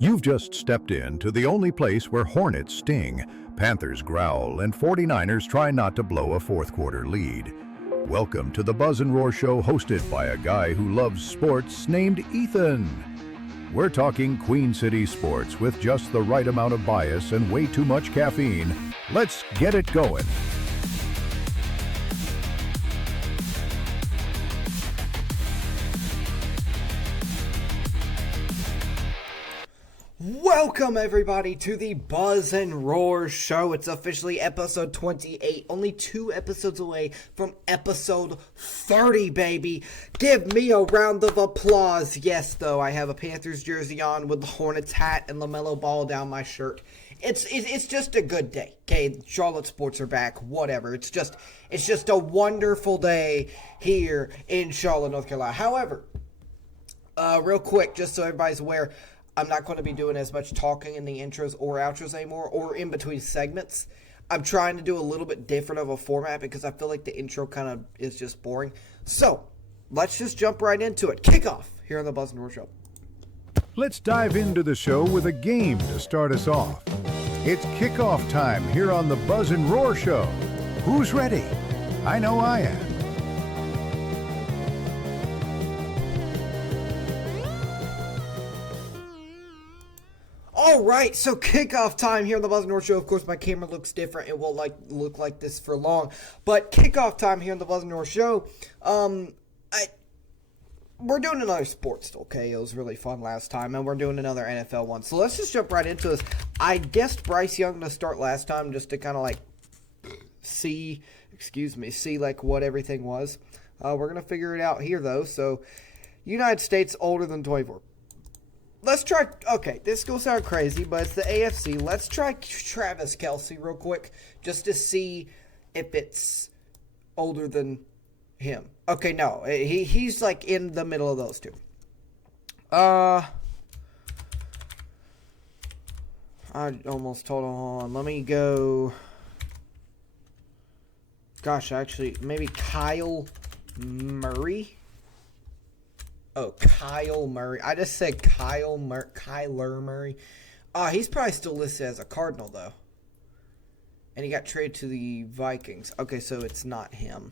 You've just stepped into the only place where Hornets sting, Panthers growl, and 49ers try not to blow a fourth quarter lead. Welcome to the Buzz and Roar Show, hosted by a guy who loves sports named Ethan. We're talking Queen City sports with just the right amount of bias and way too much caffeine. Let's get it going. Welcome everybody to the Buzz and Roar Show. It's officially episode 28, only 2 episodes away from episode 30, baby. Give me a round of applause. Yes, though, I have a Panthers jersey on with the Hornets hat and LaMelo Ball down my shirt. It's just a good day, okay? Charlotte sports are back, whatever. It's just a wonderful day here in Charlotte, North Carolina. However, real quick, just so everybody's aware, I'm not going to be doing as much talking in the intros or outros anymore, or in between segments. I'm trying to do a little bit different of a format because I feel like the intro kind of is just boring. So, let's just jump right into it. Kickoff here on the Buzz and Roar Show. Let's dive into the show with a game to start us off. It's kickoff time here on the Buzz and Roar Show. Who's ready? I know I am. All right, so kickoff time here on the Buzz and Roar Show. Of course, my camera looks different. It won't look like this for long. But kickoff time here on the Buzz and Roar Show. We're doing another sports, okay? It was really fun last time, and we're doing another NFL one. So let's just jump right into this. I guessed Bryce Young to start last time just to kind of like see like what everything was. We're going to figure it out here, though. So, United States older than 24. Let's try, okay, this is going to sound crazy, but it's the AFC. Let's try Travis Kelce real quick, just to see if it's older than him. Okay, no, he's like in the middle of those two. I almost told him, hold on, let me go, gosh, actually, maybe Kyle Murray? Oh, Kyle Murray. I just said Kyler Murray. He's probably still listed as a Cardinal, though. And he got traded to the Vikings. Okay, so it's not him.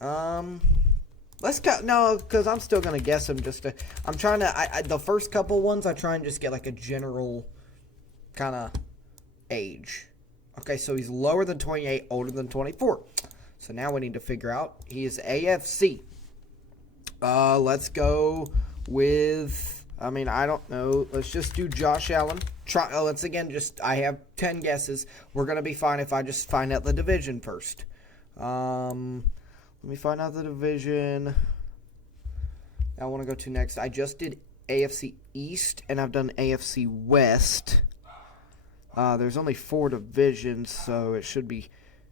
Let's go. No, because I'm still going to guess him just to... I'm trying to... the first couple ones, I try and just get like a general kind of age. Okay, so he's lower than 28, older than 24. So now we need to figure out. He is AFC. Let's go with, I don't know. Let's just do Josh Allen. Let's again I have 10 guesses. We're going to be fine if I just find out the division first. Let me find out the division I want to go to next. I just did AFC East, and I've done AFC West. There's only 4 divisions, so it should be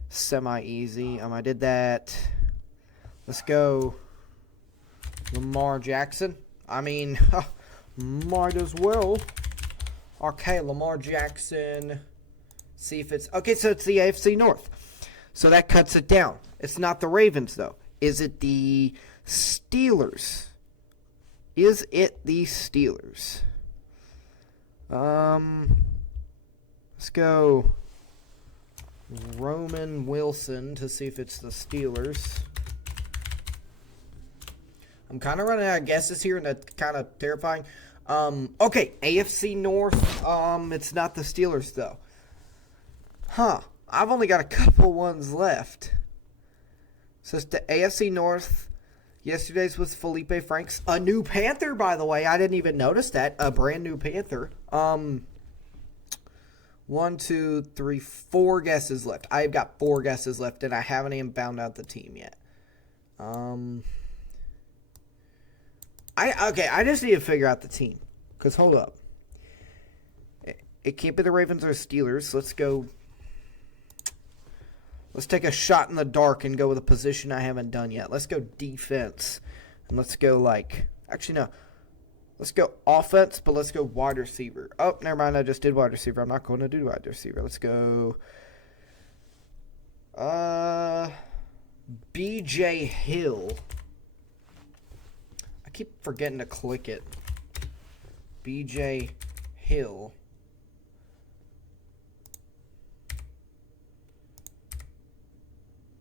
semi-easy. I did that. Let's go Lamar Jackson. Might as well. Okay, Lamar Jackson. See if it's... Okay, so it's the AFC North. So that cuts it down. It's not the Ravens, though. Is it the Steelers? Is it the Steelers? Let's go Roman Wilson to see if it's the Steelers. I'm kind of running out of guesses here, and that's kind of terrifying. Okay, AFC North. It's not the Steelers, though. Huh. I've only got a couple ones left. So it's the AFC North. Yesterday's was Felipe Franks. A new Panther, by the way. I didn't even notice that. A brand new Panther. 1, 2, 3, 4 guesses left. I've got 4 guesses left, and I haven't even found out the team yet. I just need to figure out the team. Because, hold up. It can't be the Ravens or Steelers. Let's go. Let's take a shot in the dark and go with a position I haven't done yet. Let's go defense. And let's go actually, no. Let's go offense, but let's go wide receiver. Oh, never mind. I just did wide receiver. I'm not going to do wide receiver. Let's go. BJ Hill. I keep forgetting to click it. BJ Hill.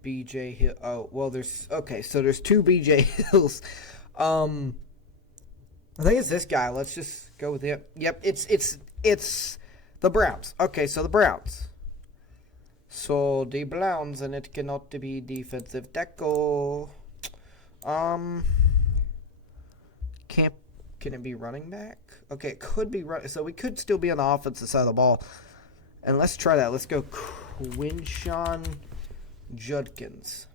BJ Hill. Oh, well, there's... Okay, so there's 2 BJ Hills. I think it's this guy. Let's just go with him. Yep, it's the Browns. Okay, so the Browns. So the Browns, and it cannot be defensive tackle. Can it be running back? Okay, it could be run. So we could still be on the offensive side of the ball. And let's try that. Let's go Quinshawn Judkins.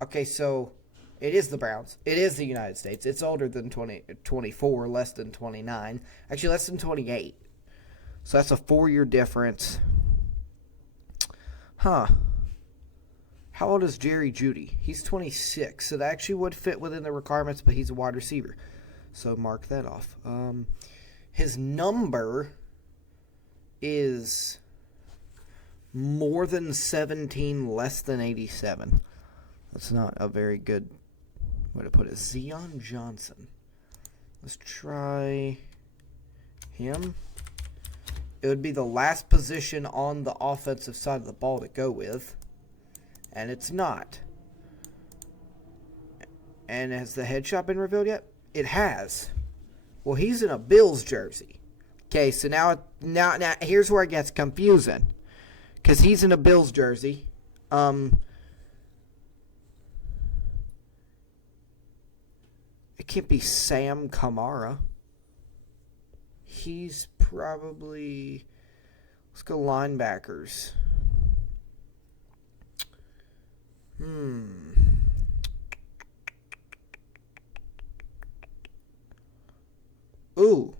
Okay, so it is the Browns. It is the United States. It's older than 24, less than 29. Actually, less than 28. So that's a 4-year difference. Huh. How old is Jerry Jeudy? He's 26, so that actually would fit within the requirements, but he's a wide receiver. So mark that off. His number is more than 17, less than 87. That's not a very good way to put it. Zion Johnson. Let's try him. It would be the last position on the offensive side of the ball to go with. And it's not. And has the headshot been revealed yet? It has. Well, he's in a Bills jersey. Okay, so now here's where it gets confusing. Because he's in a Bills jersey. It can't be Sam Kamara. He's probably... Let's go linebackers. Ooh.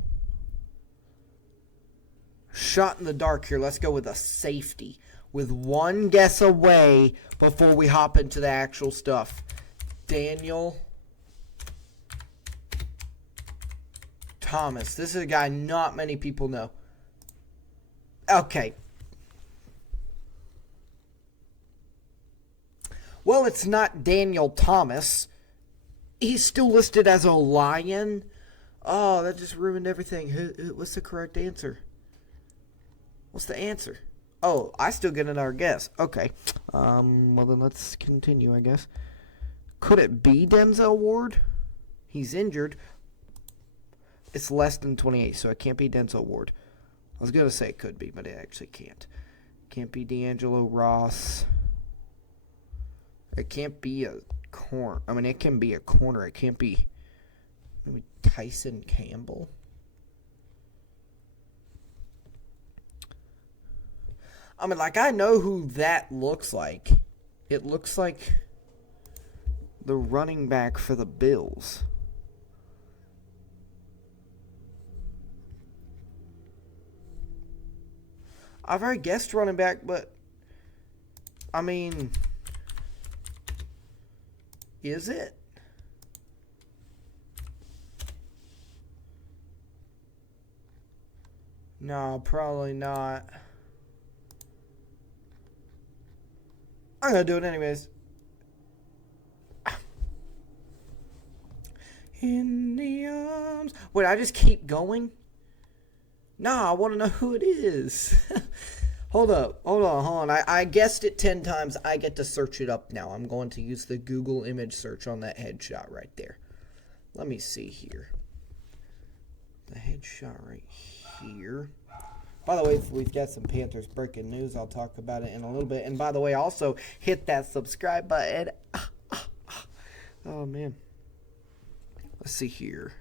Shot in the dark here. Let's go with a safety. With one guess away before we hop into the actual stuff. Daniel Thomas. This is a guy not many people know. Okay. Well, it's not Daniel Thomas. He's still listed as a Lion. Oh, that just ruined everything. What's the correct answer? What's the answer? Oh, I still get another guess. Okay. Well, then let's continue, I guess. Could it be Denzel Ward? He's injured. It's less than 28, so it can't be Denzel Ward. I was going to say it could be, but it actually can't. Can't be D'Angelo Ross. It can't be a corner. I mean, it can be a corner. It can't be maybe Tyson Campbell. I mean, like, I know who that looks like. It looks like the running back for the Bills. I've already guessed running back, but, I mean, is it? No, probably not. I'm going to do it anyways. In the arms. Wait, I just keep going? Nah, I want to know who it is. Hold on. I guessed it 10 times. I get to search it up now. I'm going to use the Google image search on that headshot right there. Let me see here. The headshot right here. By the way, we've got some Panthers breaking news. I'll talk about it in a little bit. And by the way, also hit that subscribe button. Oh, man. Let's see here.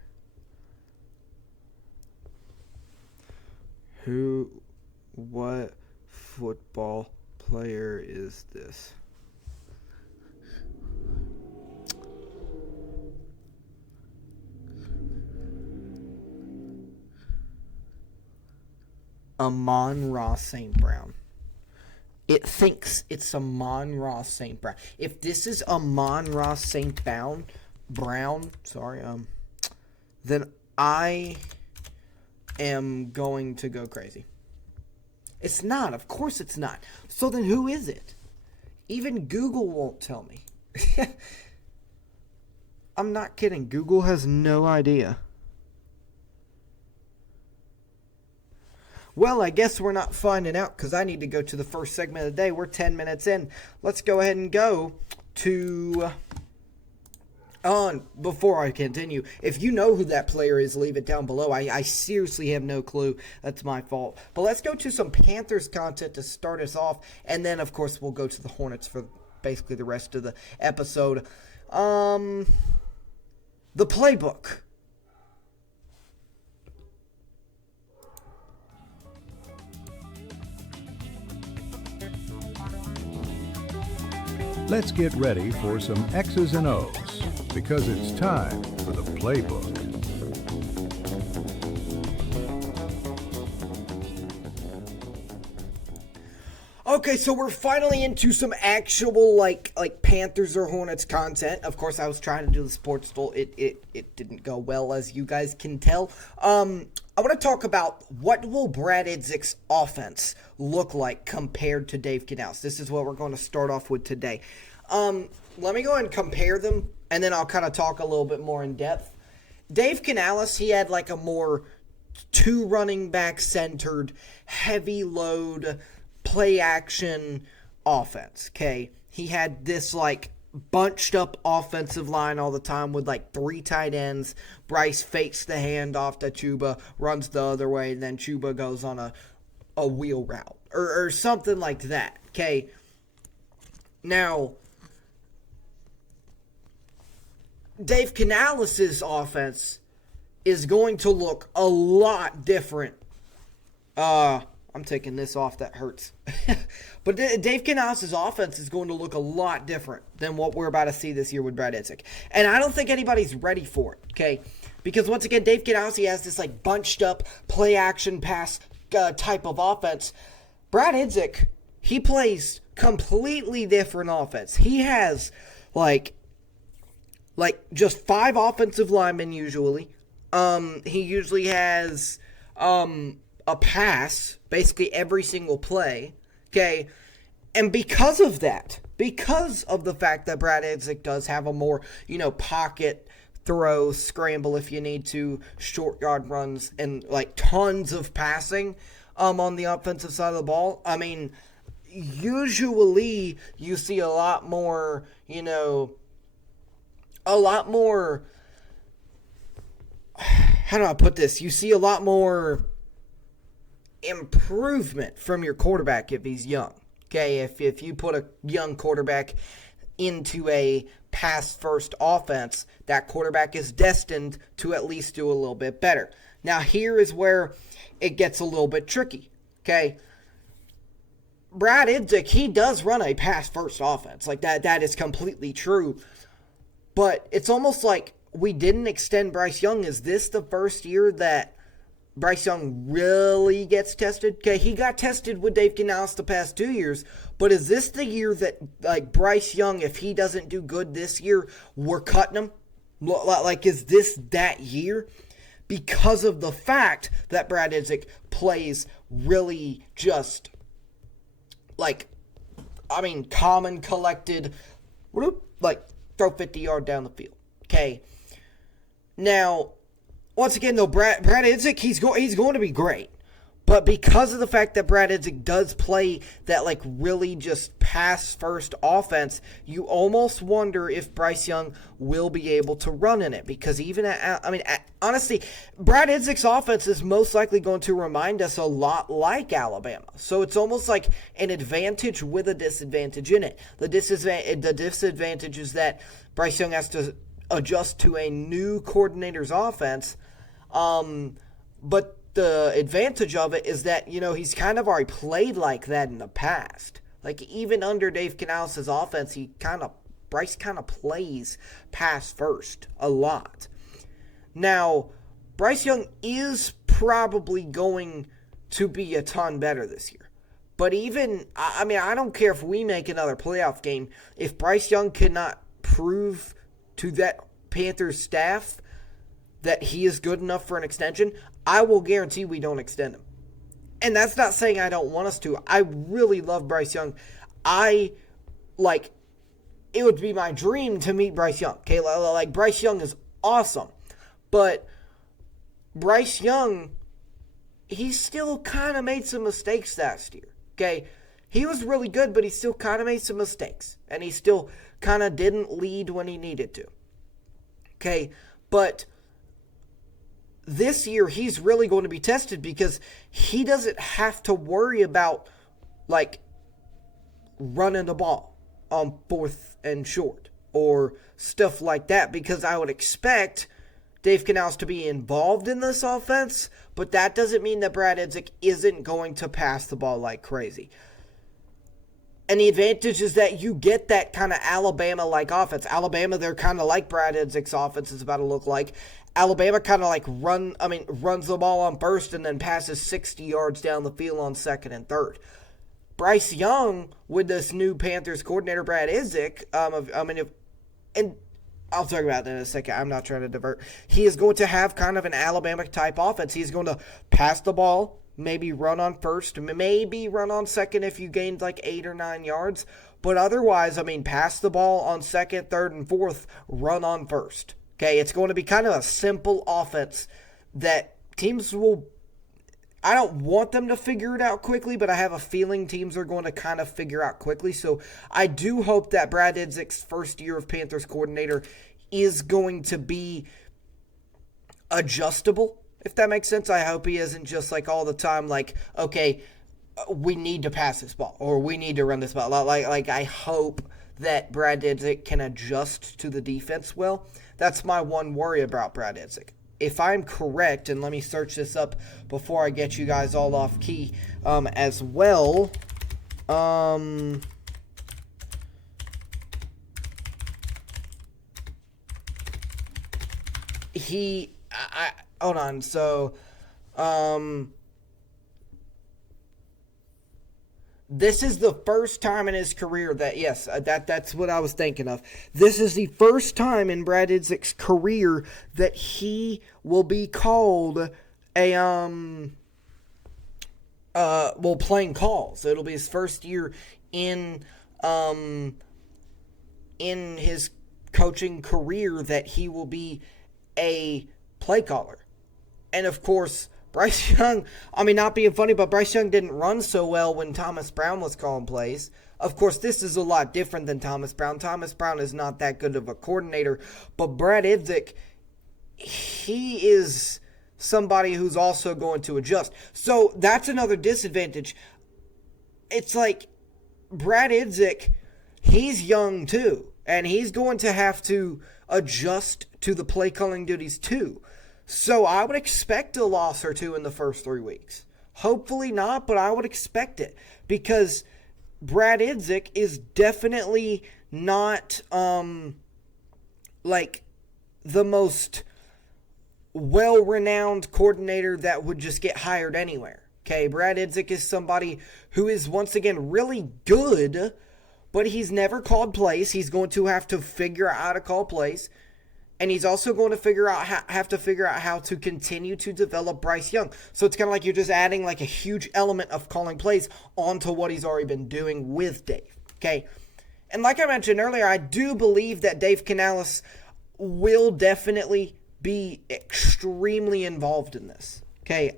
What football player is this? Amon-Ra St. Brown. It thinks it's Amon-Ra St. Brown. If this is Amon-Ra St. Brown, then I am going to go crazy. It's not. Of course it's not. So then who is it? Even Google won't tell me. I'm not kidding. Google has no idea. Well, I guess we're not finding out because I need to go to the first segment of the day. We're 10 minutes in. Let's go ahead and go to... before I continue, if you know who that player is, leave it down below. I seriously have no clue. That's my fault. But let's go to some Panthers content to start us off. And then, of course, we'll go to the Hornets for basically the rest of the episode. The playbook. Let's get ready for some X's and O's, because it's time for the playbook. Okay, so we're finally into some actual like Panthers or Hornets content. Of course, I was trying to do the sports stool. It didn't go well, as you guys can tell. I want to talk about what will Brad Idzik's offense look like compared to Dave Canales. This is what we're going to start off with today. Let me go ahead and compare them, and then I'll kind of talk a little bit more in depth. Dave Canales, he had like a more two running back centered, heavy load, play action offense. Okay, he had this like bunched up offensive line all the time with like three tight ends. Bryce fakes the handoff to Chuba, runs the other way, and then Chuba goes on a wheel route or something like that. Okay, now Dave Canales' offense is going to look a lot different. I'm taking this off. That hurts. But Dave Canales' offense is going to look a lot different than what we're about to see this year with Brad Idzik. And I don't think anybody's ready for it, okay? Because once again, Dave Canales, he has this like bunched up play action pass type of offense. Brad Idzik, he plays completely different offense. He has like just 5 offensive linemen usually. He usually has a pass basically every single play. Okay, and because of that, because of the fact that Brad Idzik does have a more, pocket throw, scramble if you need to, short yard runs, and like tons of passing on the offensive side of the ball. I mean, usually you see a lot more, how do I put this? You see a lot more improvement from your quarterback if he's young. Okay, if you put a young quarterback into a pass-first offense, that quarterback is destined to at least do a little bit better. Now, here is where it gets a little bit tricky. Okay, Brad Idzik, he does run a pass-first offense. Like that is completely true. But it's almost like we didn't extend Bryce Young. Is this the first year that Bryce Young really gets tested? Okay, he got tested with Dave Canales the past 2 years, but is this the year that, like, Bryce Young, if he doesn't do good this year, we're cutting him? Like, is this that year? Because of the fact that Brad Idzik plays really just, calm and collected, throw 50 yards down the field. Okay, now, once again, though, Brad Idzik, he's going to be great. But because of the fact that Brad Idzik does play that, really just pass-first offense, you almost wonder if Bryce Young will be able to run in it. Because honestly, Brad Idzik's offense is most likely going to remind us a lot like Alabama. So it's almost like an advantage with a disadvantage in it. The disadvantage is that Bryce Young has to adjust to a new coordinator's offense. But the advantage of it is that, he's kind of already played like that in the past. Like, even under Dave Canales' offense, Bryce kind of plays pass first a lot. Now, Bryce Young is probably going to be a ton better this year. But I don't care if we make another playoff game. If Bryce Young cannot prove to that Panthers staff that he is good enough for an extension, I will guarantee we don't extend him. And that's not saying I don't want us to. I really love Bryce Young. If it would be my dream to meet Bryce Young. Okay, like Bryce Young is awesome, but Bryce Young, he still kind of made some mistakes last year. Okay, he was really good, but he still kind of made some mistakes, and he still kind of didn't lead when he needed to. Okay, but this year he's really going to be tested because he doesn't have to worry about like running the ball on 4th and short or stuff like that, because I would expect Dave Canales to be involved in this offense, but that doesn't mean that Brad Idzik isn't going to pass the ball like crazy. And the advantage is that you get that kind of Alabama-like offense. Alabama, they're kind of like Brad Idzik's offense is about to look like. Alabama kind of like runs the ball on first and then passes 60 yards down the field on second and third. Bryce Young, with this new Panthers coordinator, Brad Idzik, and I'll talk about that in a second. I'm not trying to divert. He is going to have kind of an Alabama-type offense. He's going to pass the ball, maybe run on first, maybe run on second if you gained like 8 or 9 yards. But otherwise, pass the ball on second, third, and fourth, run on first. Okay, it's going to be kind of a simple offense that teams will, I don't want them to figure it out quickly, but I have a feeling teams are going to kind of figure out quickly. So I do hope that Brad Idzik's first year of Panthers coordinator is going to be adjustable, if that makes sense. I hope he isn't just like all the time like, okay, we need to pass this ball or we need to run this ball. Like I hope that Brad Idzik can adjust to the defense well. That's my one worry about Brad Idzik. If I'm correct, and let me search this up before I get you guys all off key as well. Hold on. So, this is the first time in his career that, yes, that's what I was thinking of. This is the first time in Brad Idzik's career that he will be called playing calls. It'll be his first year in his coaching career that he will be a play caller. And of course, Bryce Young, not being funny, but Bryce Young didn't run so well when Thomas Brown was calling plays. Of course, this is a lot different than Thomas Brown. Thomas Brown is not that good of a coordinator, but Brad Idzik, he is somebody who's also going to adjust. So that's another disadvantage. It's like Brad Idzik, he's young too, and he's going to have to adjust to the play calling duties too. So I would expect a loss or two in the first 3 weeks. Hopefully not, but I would expect it. Because Brad Idzik is definitely not like the most well-renowned coordinator that would just get hired anywhere. Okay, Brad Idzik is somebody who is once again really good, but he's never called plays. He's going to have to figure out how to call plays. And he's also going to have to figure out how to continue to develop Bryce Young. So it's kind of like you're just adding like a huge element of calling plays onto what he's already been doing with Dave. Okay. And like I mentioned earlier, I do believe that Dave Canales will definitely be extremely involved in this. Okay.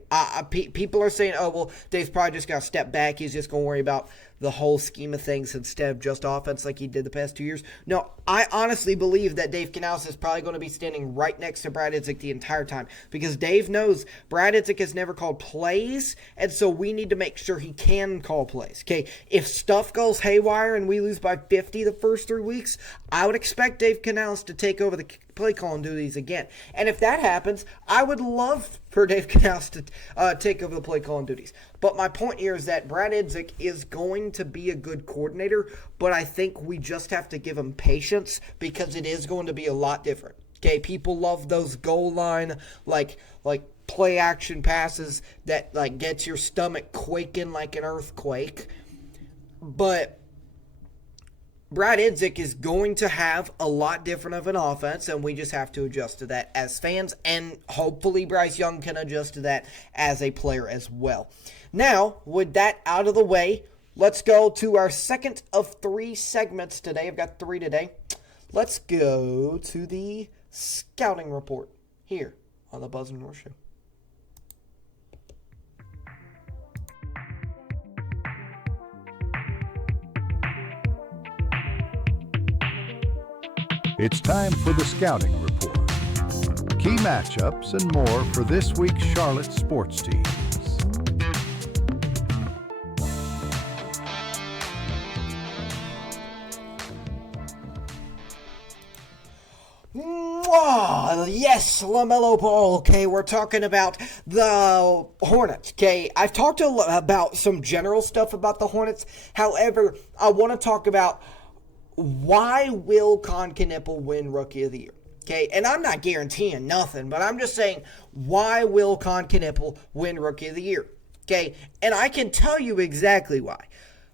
People are saying, oh, well, Dave's probably just got to step back. He's just going to worry about the whole scheme of things instead of just offense like he did the past 2 years. No, I honestly believe that Dave Canales is probably going to be standing right next to Brad Idzik the entire time, because Dave knows Brad Idzik has never called plays, and so we need to make sure he can call plays. Okay, if stuff goes haywire and we lose by 50 the first 3 weeks, I would expect Dave Canales to take over the play calling duties again. And if that happens, I would love for Dave Canales to take over the play calling duties. But my point here is that Brad Idzik is going to be a good coordinator, but I think we just have to give him patience because it is going to be a lot different. Okay, people love those goal line like play action passes that like gets your stomach quaking like an earthquake. But Brad Idzik is going to have a lot different of an offense, and we just have to adjust to that as fans, and hopefully Bryce Young can adjust to that as a player as well. Now, with that out of the way, let's go to our second of 3 segments today. I've got 3 today. Let's go to the scouting report here on the Buzz and Roar Show. It's time for the scouting report. Key matchups and more for this week's Charlotte sports teams. Yes, LaMelo Ball. Okay, we're talking about the Hornets. Okay, I've talked about some general stuff about the Hornets. However, I want to talk about why will Con Knippel win Rookie of the Year. Okay, and I'm not guaranteeing nothing, but I'm just saying, why will Con Knippel win Rookie of the Year? Okay, and I can tell you exactly why.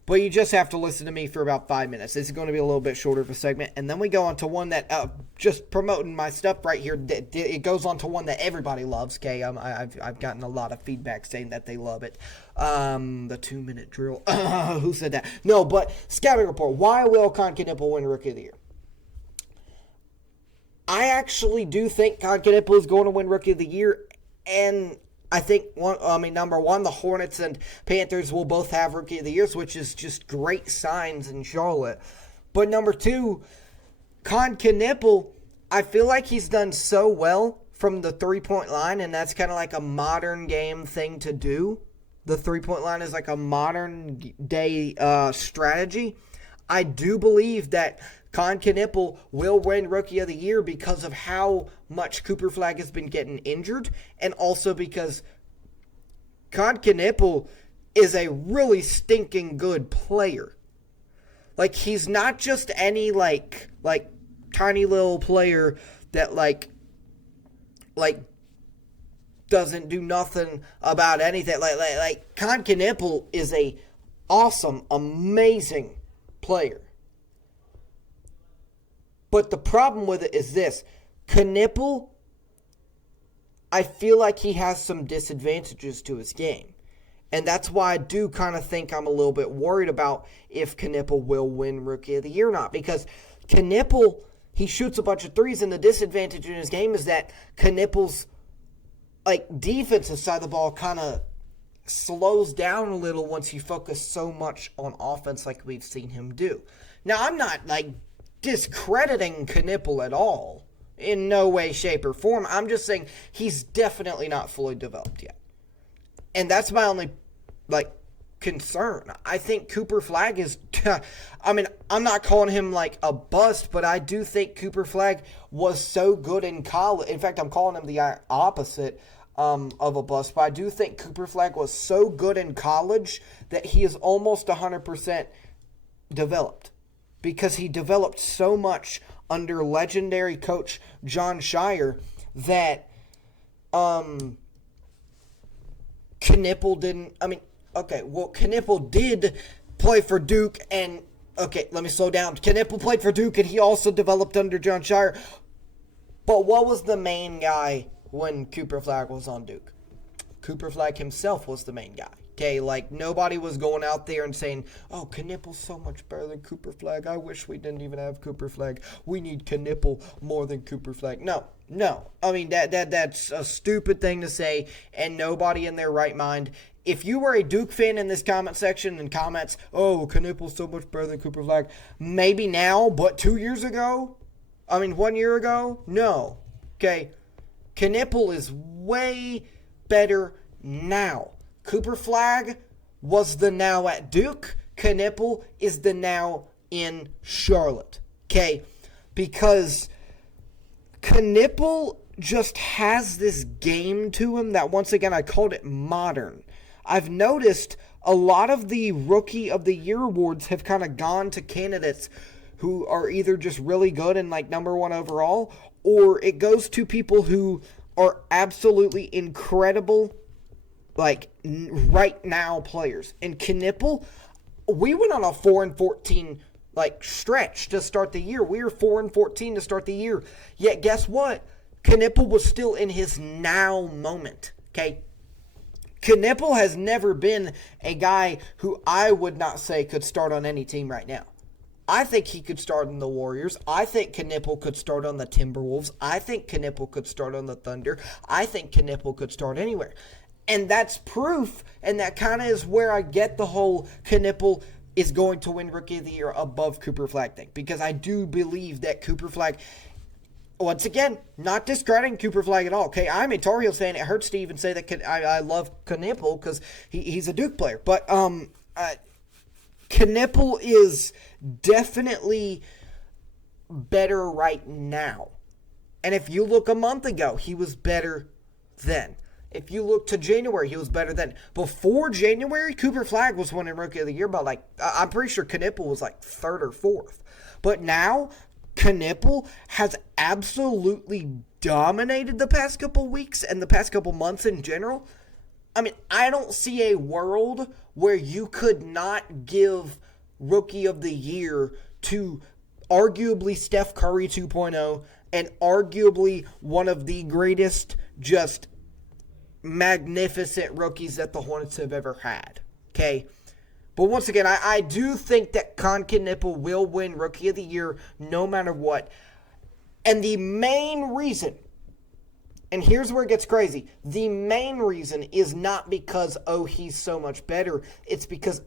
But you just have to listen to me for about 5 minutes. This is going to be a little bit shorter of a segment. And then we go on to one that, just promoting my stuff right here, it goes on to one that everybody loves, okay? I've gotten a lot of feedback saying that they love it. The 2-minute drill. Who said that? No, but scouting report. Why will Con Knippel win Rookie of the Year? I actually do think Con Knippel is going to win Rookie of the Year. And I think, number one, the Hornets and Panthers will both have Rookie of the Years, which is just great signs in Charlotte. But number two, Con Knippel, I feel like he's done so well from the three-point line, and that's kind of like a modern game thing to do. The three-point line is like a modern day strategy. I do believe that Con Knippel will win Rookie of the Year because of how much Cooper Flagg has been getting injured, and also because Con Knippel is a really stinking good player. Like, he's not just any like tiny little player that like doesn't do nothing about anything. Like Con Knippel is a awesome, amazing player. But the problem with it is this. Knippel, I feel like he has some disadvantages to his game. And that's why I do kind of think I'm a little bit worried about if Knippel will win Rookie of the Year or not. Because Knippel, he shoots a bunch of threes, and the disadvantage in his game is that Knippel's defensive side of the ball kind of slows down a little once you focus so much on offense like we've seen him do. Now, I'm not discrediting Knippel at all. In no way, shape, or form. I'm just saying he's definitely not fully developed yet. And that's my only, concern. I think Cooper Flagg is, I'm not calling him, a bust, but I do think Cooper Flagg was so good in college. In fact, I'm calling him the opposite of a bust, but I do think Cooper Flagg was so good in college that he is almost 100% developed. Because he developed so much under legendary coach John Shire that Knippel didn't. Knippel did play for Duke, and let me slow down. Knippel played for Duke, and he also developed under John Shire. But what was the main guy when Cooper Flagg was on Duke? Cooper Flagg himself was the main guy. Okay, nobody was going out there and saying, oh, Knippel's so much better than Cooper Flagg. I wish we didn't even have Cooper Flagg. We need Knippel more than Cooper Flagg. No. That's a stupid thing to say, and nobody in their right mind. If you were a Duke fan in this comment section and comments, oh, Knippel's so much better than Cooper Flagg, maybe now, but 2 years ago? 1 year ago? No. Okay, Knippel is way better now. Cooper Flagg was the now at Duke. Knippel is the now in Charlotte. Okay? Because Knippel just has this game to him that, once again, I called it modern. I've noticed a lot of the Rookie of the Year awards have kind of gone to candidates who are either just really good and number one overall, or it goes to people who are absolutely incredible right now players. And Knippel, we went on a 4-14 stretch to start the year. We were 4-14 to start the year. Yet guess what? Knippel was still in his now moment. Okay? Knipple has never been a guy who I would not say could start on any team right now. I think he could start on the Warriors. I think Knipple could start on the Timberwolves. I think Knipple could start on the Thunder. I think Knipple could start anywhere. And that's proof, and that kind of is where I get the whole Knipple is going to win Rookie of the Year above Cooper Flagg thing. Because I do believe that Cooper Flagg, once again, not discrediting Cooper Flagg at all. Okay, I'm a Tar Heels fan. It hurts to even say that I love Knipple because he's a Duke player. But Knipple is definitely better right now. And if you look a month ago, he was better then. If you look to January, he was better then. Before January, Cooper Flagg was winning Rookie of the Year by I'm pretty sure Knipple was like third or fourth. But now, Knipple has absolutely dominated the past couple weeks and the past couple months in general. I mean, I don't see a world where you could not give Rookie of the Year to arguably Steph Curry 2.0 and arguably one of the greatest, just magnificent rookies that the Hornets have ever had. Okay? But once again, I do think that Knipple will win Rookie of the Year no matter what. And the main reason, and here's where it gets crazy, the main reason is not because, he's so much better. It's because,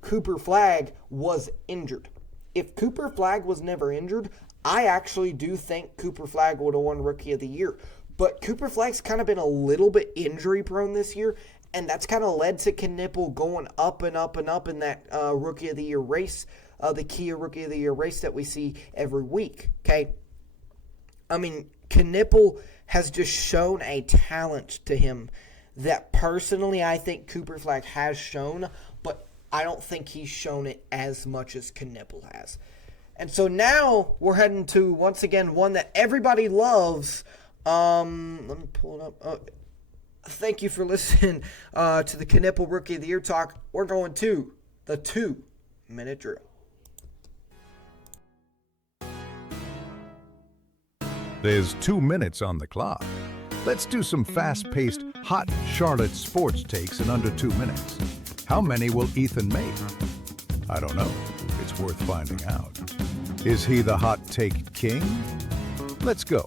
Cooper Flagg was injured. If Cooper Flagg was never injured, I actually do think Cooper Flagg would have won Rookie of the Year. But Cooper Flagg's kind of been a little bit injury prone this year, and that's kind of led to Knipple going up and up and up in that Rookie of the Year race, the Kia Rookie of the Year race that we see every week, okay? I mean, Knipple has just shown a talent to him that personally I think Cooper Flagg has shown, but I don't think he's shown it as much as Knipple has. And so now we're heading to, once again, one that everybody loves. Let me pull it up. Thank you for listening to the Knipple Rookie of the Year talk. We're going to the 2-minute drill. There's 2 minutes on the clock. Let's do some fast-paced, hot Charlotte sports takes in under 2 minutes. How many will Ethan make? I don't know. It's worth finding out. Is he the hot take king? Let's go.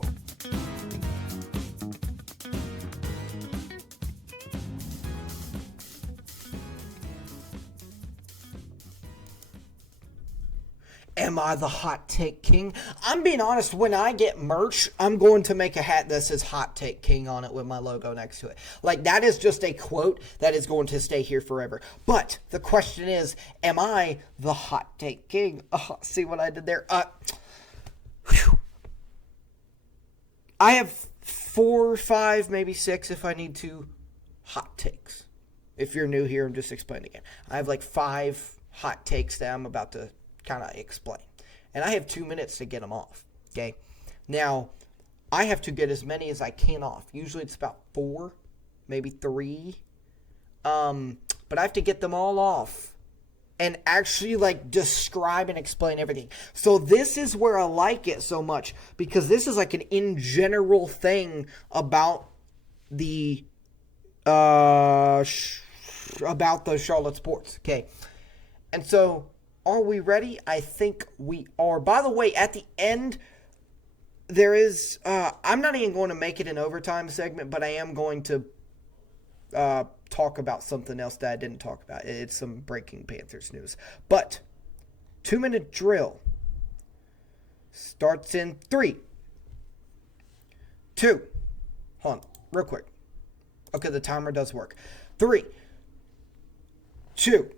Am I the hot take king? I'm being honest, when I get merch, I'm going to make a hat that says hot take king on it with my logo next to it. Like, that is just a quote that is going to stay here forever. But the question is, am I the hot take king? See what I did there? I have 4, 5, maybe 6 if I need to hot takes. If you're new here, I'm just explaining it. I have like 5 hot takes that I'm about to kind of explain. And I have 2 minutes to get them off, okay? Now, I have to get as many as I can off. Usually it's about 4, maybe 3. But I have to get them all off and actually, like, describe and explain everything. So this is where I like it so much, because this is like an in general thing about the Charlotte sports, okay? And so, are we ready? I think we are. By the way, at the end, there is, I'm not even going to make it an overtime segment, but I am going to talk about something else that I didn't talk about. It's some breaking Panthers news. But, 2-minute drill starts in 3, 2, hold on, real quick. Okay, the timer does work. 3, 2,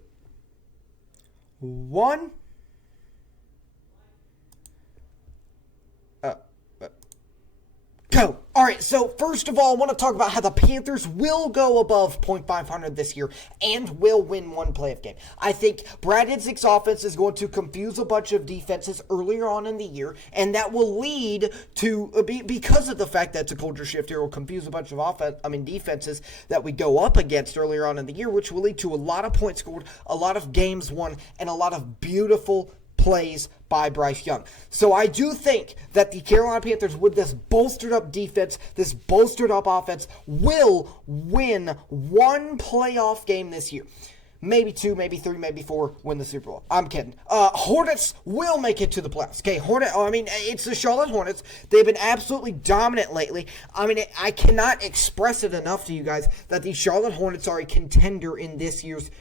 1. Go. All right, so first of all, I want to talk about how the Panthers will go above .500 this year and will win one playoff game. I think Brad Idsek's offense is going to confuse a bunch of defenses earlier on in the year, and that will lead to, because of the fact that it's a culture shift here, it will confuse a bunch of defenses that we go up against earlier on in the year, which will lead to a lot of points scored, a lot of games won, and a lot of beautiful plays by Bryce Young. So I do think that the Carolina Panthers, with this bolstered up defense, this bolstered up offense, will win one playoff game this year. Maybe 2, maybe 3, maybe 4, win the Super Bowl. I'm kidding. Hornets will make it to the playoffs. Okay, it's the Charlotte Hornets. They've been absolutely dominant lately. I cannot express it enough to you guys that the Charlotte Hornets are a contender in this year's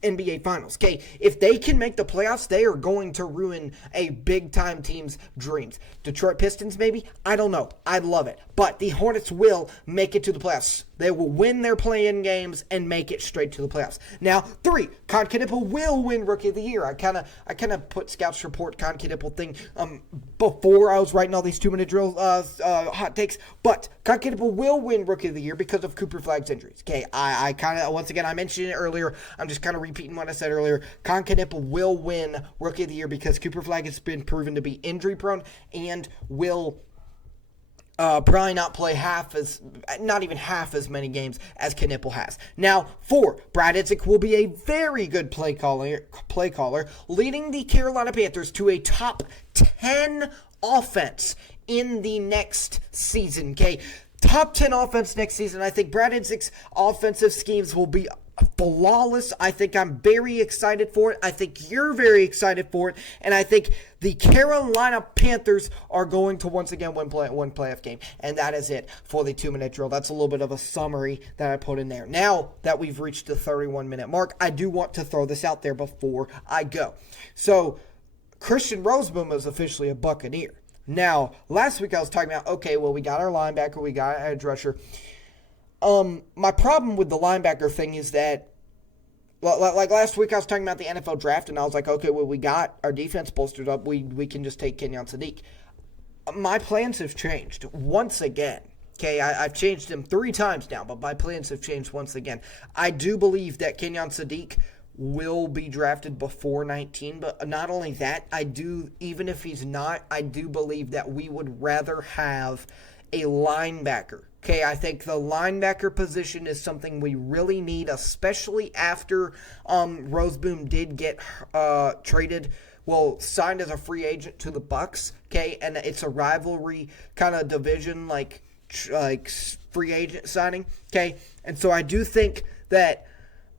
NBA Finals. Okay, if they can make the playoffs, they are going to ruin a big-time team's dreams. Detroit Pistons, maybe? I don't know. I'd love it. But the Hornets will make it to the playoffs. They will win their play-in games and make it straight to the playoffs. Now, 3, Con Knippel will win Rookie of the Year. I kind of put Scouts Report Con Knippel thing before I was writing all these 2-minute drill hot takes. But Con Knippel will win Rookie of the Year because of Cooper Flagg's injuries. Okay, I kind of, once again, I mentioned it earlier. I'm just kind of repeating what I said earlier. Con Knippel will win Rookie of the Year because Cooper Flagg has been proven to be injury-prone and will probably not play not even half as many games as Knippel has. Now, 4, Brad Idzik will be a very good play caller, leading the Carolina Panthers to a top 10 offense in the next season. Okay, top 10 offense next season. I think Brad Idzik's offensive schemes will be flawless. I think I'm very excited for it. I think you're very excited for it. And I think the Carolina Panthers are going to once again win one playoff game. And that is it for the 2-minute drill. That's a little bit of a summary that I put in there. Now that we've reached the 31-minute mark, I do want to throw this out there before I go. So, Christian Rozeboom is officially a Buccaneer. Now, last week I was talking about, okay, well, we got our linebacker, we got our edge rusher. My problem with the linebacker thing is that, like last week I was talking about the NFL draft, and I was like, okay, well, we got our defense bolstered up. We can just take Kenyon Sadiq. My plans have changed once again. Okay, I've changed them 3 times now, but my plans have changed once again. I do believe that Kenyon Sadiq will be drafted before 19, but not only that, even if he's not, I do believe that we would rather have a linebacker. Okay, I think the linebacker position is something we really need, especially after Rozeboom did get signed as a free agent to the Bucs. Okay, and it's a rivalry kind of division, like free agent signing. Okay, and so I do think that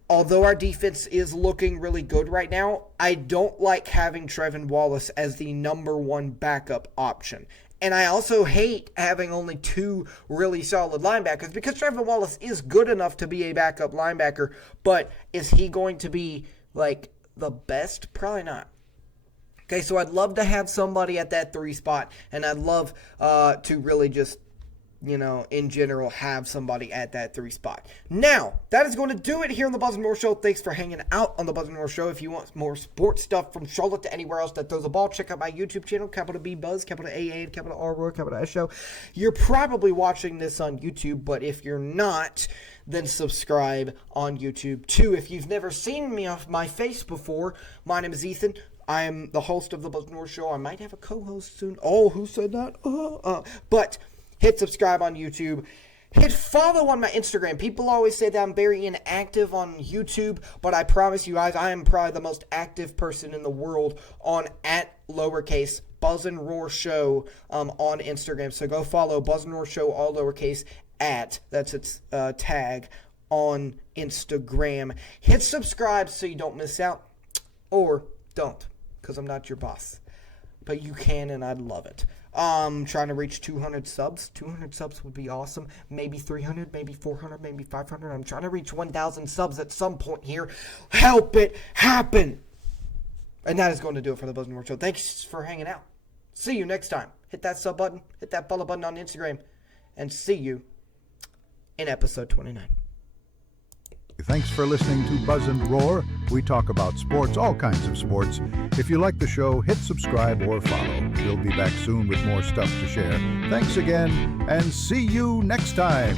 although our defense is looking really good right now, I don't like having Trevin Wallace as the number 1 backup option. And I also hate having only 2 really solid linebackers because Trevin Wallace is good enough to be a backup linebacker, but is he going to be, like, the best? Probably not. Okay, so I'd love to have somebody at that 3 spot, and I'd love to really just, in general, have somebody at that 3 spot. Now, that is going to do it here on the Buzz and More Show. Thanks for hanging out on the Buzz and More Show. If you want more sports stuff from Charlotte to anywhere else that throws a ball, check out my YouTube channel, capital B Buzz, capital AA, capital R Roy, capital S Show. You're probably watching this on YouTube, but if you're not, then subscribe on YouTube too. If you've never seen me off my face before, my name is Ethan. I am the host of the Buzz and More Show. I might have a co-host soon. Oh, who said that? But hit subscribe on YouTube. Hit follow on my Instagram. People always say that I'm very inactive on YouTube, but I promise you guys, I am probably the most active person in the world on @lowercase Buzz and Roar Show on Instagram. So go follow Buzz and Roar Show, all lowercase that's its tag on Instagram. Hit subscribe so you don't miss out, or don't, because I'm not your boss. But you can, and I'd love it. Trying to reach 200 subs. 200 subs would be awesome. Maybe 300, maybe 400, maybe 500. I'm trying to reach 1,000 subs at some point here. Help it happen. And that is going to do it for the Buzz and More Show. Thanks for hanging out. See you next time. Hit that sub button. Hit that follow button on Instagram. And see you in episode 29. Thanks for listening to Buzz and Roar. We talk about sports, all kinds of sports. If you like the show, hit subscribe or follow. We'll be back soon with more stuff to share. Thanks again, and see you next time.